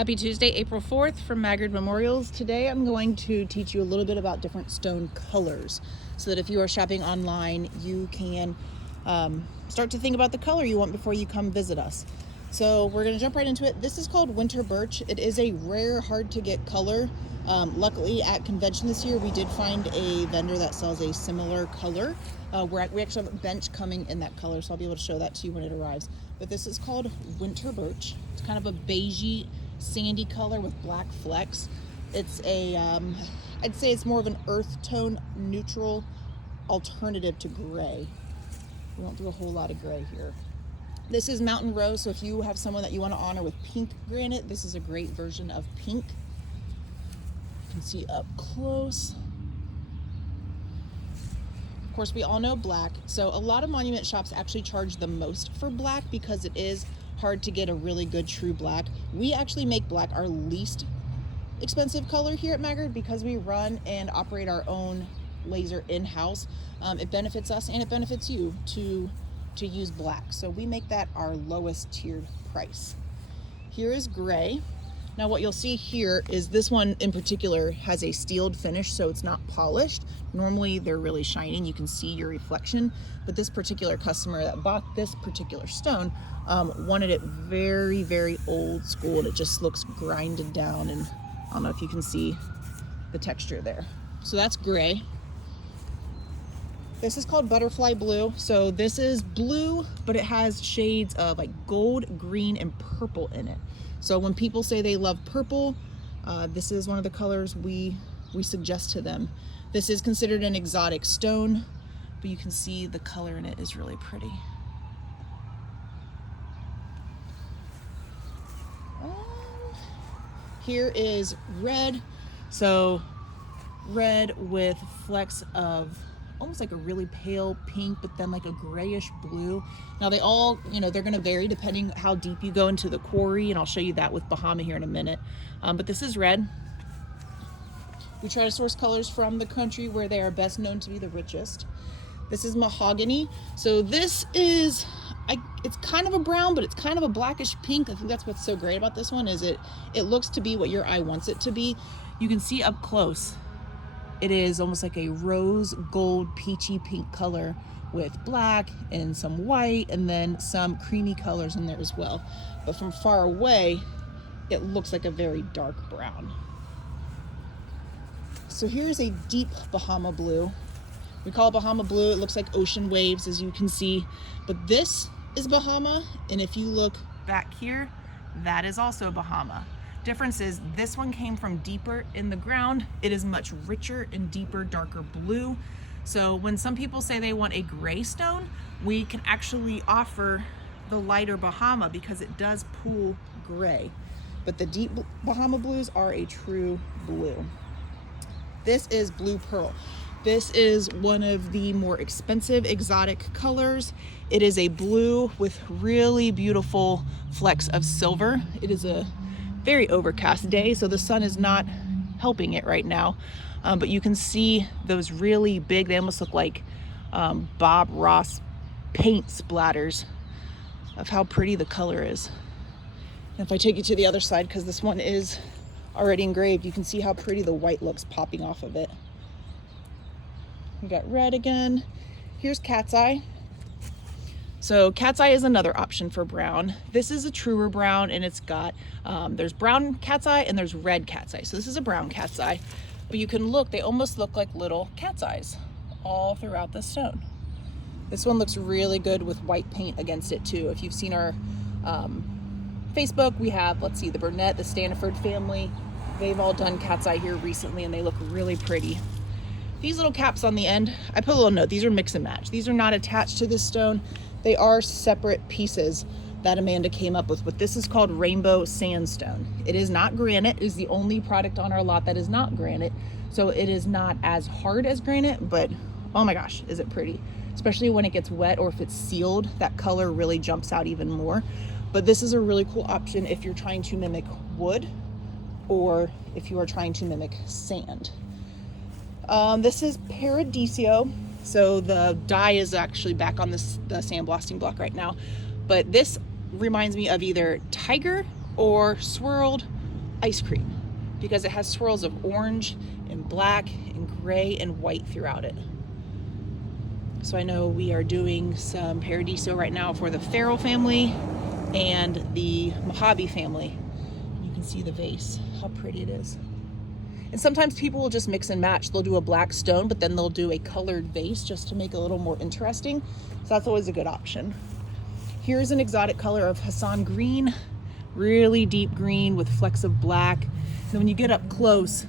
Happy Tuesday, April 4th from Maggard Memorials. Today I'm going to teach you a little bit about different stone colors so that if you are shopping online, you can start to think about the color you want before you come visit us. So we're going to jump right into it. This is called winter birch. It is a rare, hard to get color. Luckily at convention this year, we did find a vendor that sells a similar color. We actually have a bench coming in that color, so I'll be able to show that to you when it arrives. But this is called winter birch. It's kind of a beigey, sandy color with black flecks. It's a, I'd say it's more of an earth tone, neutral alternative to gray. We won't do a whole lot of gray here. This is mountain rose, so if you have someone that you want to honor with pink granite, this is a great version of pink. You can see up close. Of course, we all know black, so a lot of monument shops actually charge the most for black because it is hard to get a really good true black. We actually make black our least expensive color here at Maggard because we run and operate our own laser in-house. It benefits us and it benefits you to use black, so we make that our lowest tiered price. Here is gray. Now what you'll see here is this one in particular has a steeled finish, so it's not polished. Normally they're really shining, you can see your reflection, but this particular customer that bought this particular stone wanted it very, very old school, and it just looks grinded down, and I don't know if you can see the texture there. So that's gray. This is called butterfly blue. So this is blue, but it has shades of like gold, green, and purple in it. So when people say they love purple, this is one of the colors we suggest to them. This is considered an exotic stone, but you can see the color in it is really pretty. Here is red. So red with flecks of almost like a really pale pink, but then like a grayish blue. Now they all, they're gonna vary depending how deep you go into the quarry, and I'll show you that with Bahama here in a minute. But this is red. We try to source colors from the country where they are best known to be the richest. This is mahogany. So this is, it's kind of a brown, but it's kind of a blackish pink. I think that's what's so great about this one is it looks to be what your eye wants it to be. You can see up close, it is almost like a rose gold peachy pink color with black and some white and then some creamy colors in there as well. But from far away, it looks like a very dark brown. So here's a deep Bahama blue. We call it Bahama blue. It looks like ocean waves, as you can see. But this is Bahama, and if you look back here, that is also Bahama. Difference is this one came from deeper in the ground. It is much richer and deeper, darker blue. So when some people say they want a gray stone, we can actually offer the lighter Bahama because it does pool gray. But the deep Bahama blues are a true blue. This is blue pearl. This is one of the more expensive exotic colors. It is a blue with really beautiful flecks of silver. It is a very overcast day, so the sun is not helping it right now. But you can see those really big, they almost look like Bob Ross paint splatters of how pretty the color is. And if I take you to the other side, because this one is already engraved, you can see how pretty the white looks popping off of it. We got red again. Here's cat's eye. So cat's eye is another option for brown. This is a truer brown, and it's got, there's brown cat's eye and there's red cat's eye. So this is a brown cat's eye, but you can look, they almost look like little cat's eyes all throughout the stone. This one looks really good with white paint against it too. If you've seen our Facebook, we have, let's see, the Burnett, the Stanford family. They've all done cat's eye here recently, and they look really pretty. These little caps on the end, I put a little note, these are mix and match. These are not attached to this stone. They are separate pieces that Amanda came up with, but this is called rainbow sandstone. It is not granite. It is the only product on our lot that is not granite. So it is not as hard as granite, but oh my gosh, is it pretty. Especially when it gets wet or if it's sealed, that color really jumps out even more. But this is a really cool option if you're trying to mimic wood or if you are trying to mimic sand. This is Paradiso. So the dye is actually back on the sandblasting block right now. But this reminds me of either tiger or swirled ice cream because it has swirls of orange and black and gray and white throughout it. So I know we are doing some Paradiso right now for the Farrell family and the Mojave family. You can see the vase, how pretty it is. And sometimes people will just mix and match. They'll do a black stone, but then they'll do a colored vase just to make it a little more interesting. So that's always a good option. Here's an exotic color of Hassan green, really deep green with flecks of black. And when you get up close,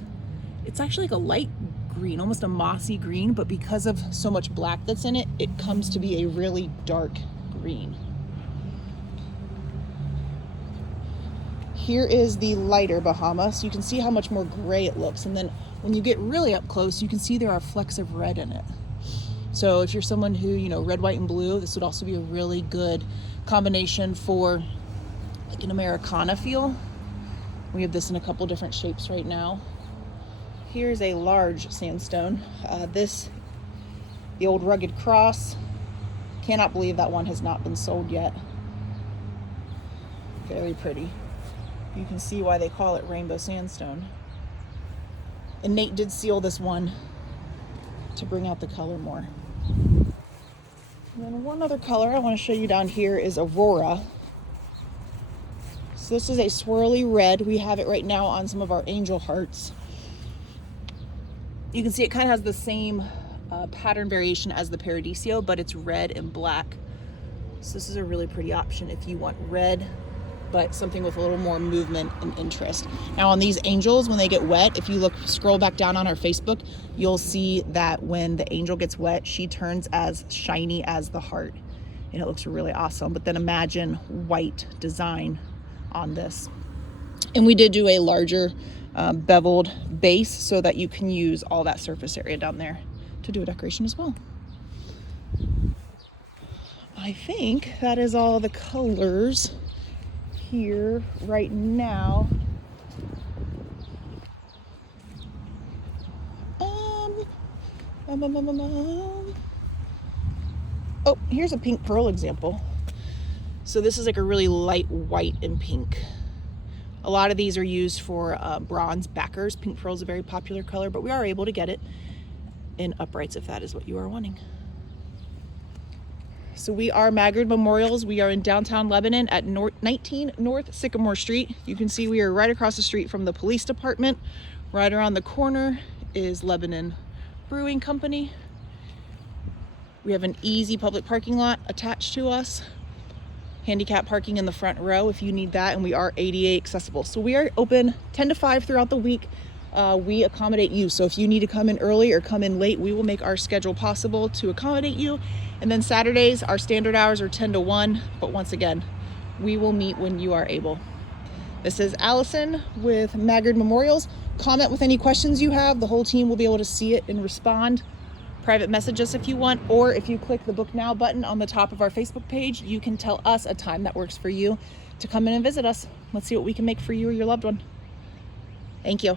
it's actually like a light green, almost a mossy green, but because of so much black that's in it, it comes to be a really dark green. Here is the lighter Bahama, so you can see how much more gray it looks. And then when you get really up close, you can see there are flecks of red in it. So if you're someone who, you know, red, white, and blue, this would also be a really good combination for like an Americana feel. We have this in a couple different shapes right now. Here's a large sandstone. The old rugged cross. Cannot believe that one has not been sold yet. Very pretty. You can see why they call it rainbow sandstone. And Nate did seal this one to bring out the color more. And then one other color I want to show you down here is Aurora. So this is a swirly red. We have it right now on some of our angel hearts. You can see it kind of has the same pattern variation as the Paradiso, but it's red and black. So this is a really pretty option if you want red, but something with a little more movement and interest. Now on these angels, when they get wet, if you scroll back down on our Facebook, you'll see that when the angel gets wet, she turns as shiny as the heart, and it looks really awesome. But then imagine white design on this. And we did do a larger beveled base so that you can use all that surface area down there to do a decoration as well. I think that is all the colors here right now. Oh, here's a pink pearl example. So this is like a really light white and pink. A lot of these are used for bronze backers. Pink pearl is a very popular color, but we are able to get it in uprights if that is what you are wanting. So we are Maggard Memorials. We are in downtown Lebanon at 19 North Sycamore Street. You can see we are right across the street from the police department. Right around the corner is Lebanon Brewing Company. We have an easy public parking lot attached to us. Handicap parking in the front row if you need that, and we are ADA accessible. So we are open 10 to 5 throughout the week. We accommodate you. So if you need to come in early or come in late, we will make our schedule possible to accommodate you. And then Saturdays, our standard hours are 10 to 1. But once again, we will meet when you are able. This is Allison with Maggard Memorials. Comment with any questions you have. The whole team will be able to see it and respond. Private message us if you want, or if you click the Book Now button on the top of our Facebook page, you can tell us a time that works for you to come in and visit us. Let's see what we can make for you or your loved one. Thank you.